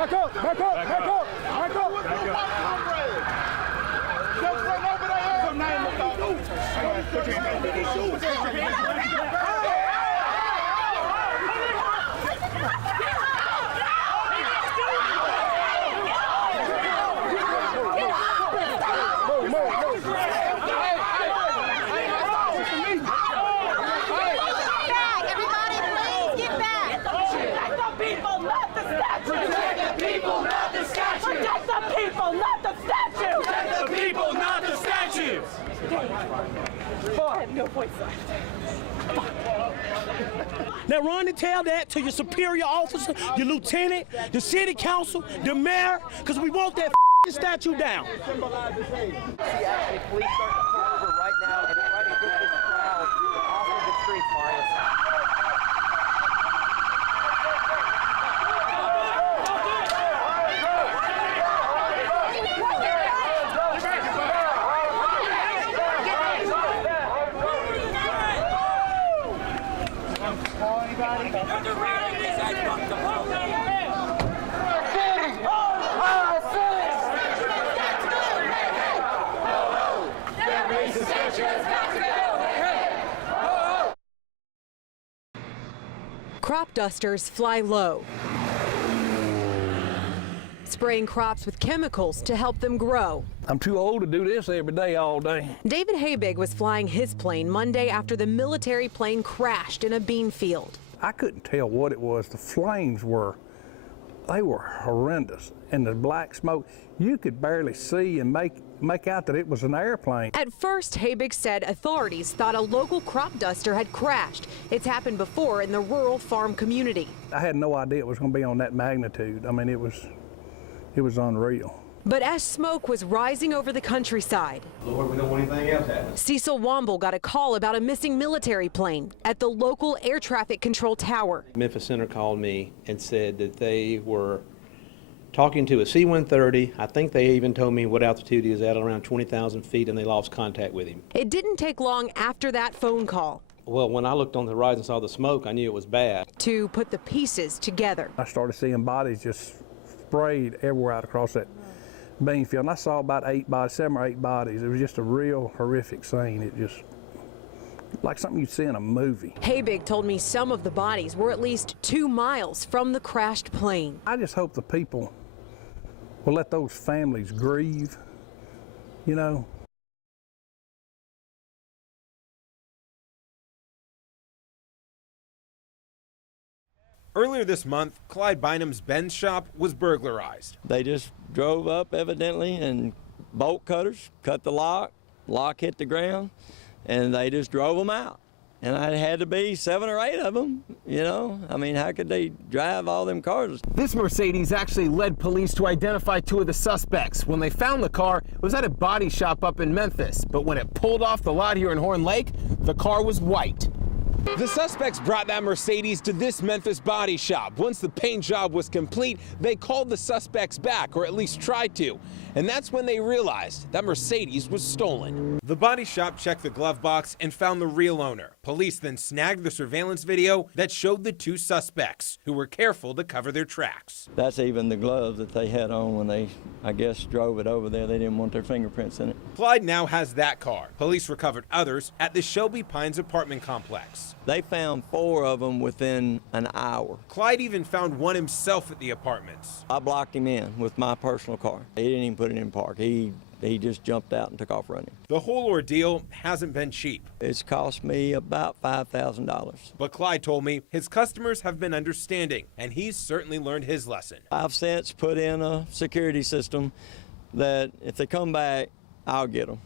Back up, back up, back up, back up. Just run over there. Your name is put your hand in these shoes. Now run and tell that to your superior officer, your lieutenant, the city council, the mayor, because we want that statue down. See, actually, police start to pull over right now and try to get this crowd off of the streets, Marius. Crop dusters fly low, spraying crops with chemicals to help them grow. I'm too old to do this every day, all day. David Habig was flying his plane Monday after the military plane crashed in a bean field. I couldn't tell what it was. The flames they were horrendous. And the black smoke, you could barely see and make out that it was an airplane. At first, Habig said authorities thought a local crop duster had crashed. It's happened before in the rural farm community. I had no idea it was going to be on that magnitude. I mean, it was unreal. But as smoke was rising over the countryside, Lord, we don't want anything else happening. Cecil Womble got a call about a missing military plane at the local air traffic control tower. Memphis Center called me and said that they were talking to a C-130. I think they even told me what altitude he was at, around 20,000 feet, and they lost contact with him. It didn't take long after that phone call. Well, when I looked on the horizon and saw the smoke, I knew it was bad. To put the pieces together. I started seeing bodies just sprayed everywhere out across that bean field. And I saw about 7 or 8 bodies. It was just a real horrific scene. It just, like something you'd see in a movie. Habig told me some of the bodies were at least 2 miles from the crashed plane. I just hope the people will let those families grieve, you know. Earlier this month, Clyde Bynum's Ben's shop was burglarized. They just drove up, evidently, and bolt cutters cut the lock hit the ground, and they just drove them out. And it had to be 7 or 8 of them, you know? I mean, how could they drive all them cars? This Mercedes actually led police to identify 2 of the suspects. When they found the car, it was at a body shop up in Memphis. But when it pulled off the lot here in Horn Lake, the car was white. The suspects brought that Mercedes to this Memphis body shop. Once the paint job was complete, they called the suspects back, or at least tried to. And that's when they realized that Mercedes was stolen. The body shop checked the glove box and found the real owner. Police then snagged the surveillance video that showed the 2 suspects, who were careful to cover their tracks. That's even the glove that they had on when they, I guess, drove it over there. They didn't want their fingerprints in it. Clyde now has that car. Police recovered others at the Shelby Pines apartment complex. They found 4 of them within an hour. Clyde even found one himself at the apartments. I blocked him in with my personal car. He didn't even put it in park. He just jumped out and took off running. The whole ordeal hasn't been cheap. It's cost me about $5,000. But Clyde told me his customers have been understanding, and he's certainly learned his lesson. I've since put in a security system that if they come back, I'll get them.